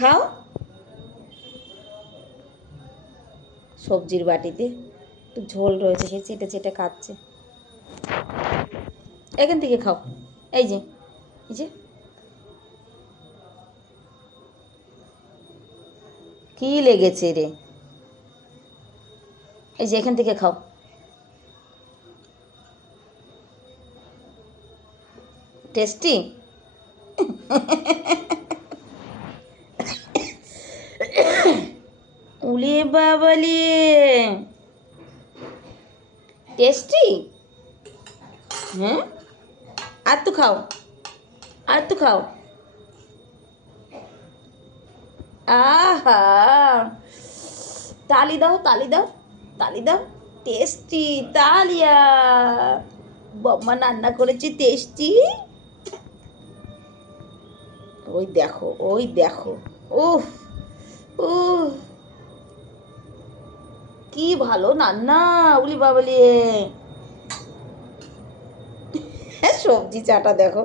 খাও সবজির বাটিতে একটু ঝোল রয়েছে, সে চেটে চেটে খাচ্ছে। এখান থেকে খাও, এই যে এই যে কি লেগেছে রে, এই যে এখান থেকে খাও। টেস্টি। উলে বাবালি, টেস্টি। হ্যাঁ, আর তো খাও, আর তো খাও। আহা, তালি দাও তালি দাও তালি দাও। টেস্টি তালিয়া, বম্মা রান্না করেছি টেস্টি। ওই দেখো ওই দেখো, উফ উফ, কি ভালো রান্না, উলি বাবলি। সবজি চাটা দেখো।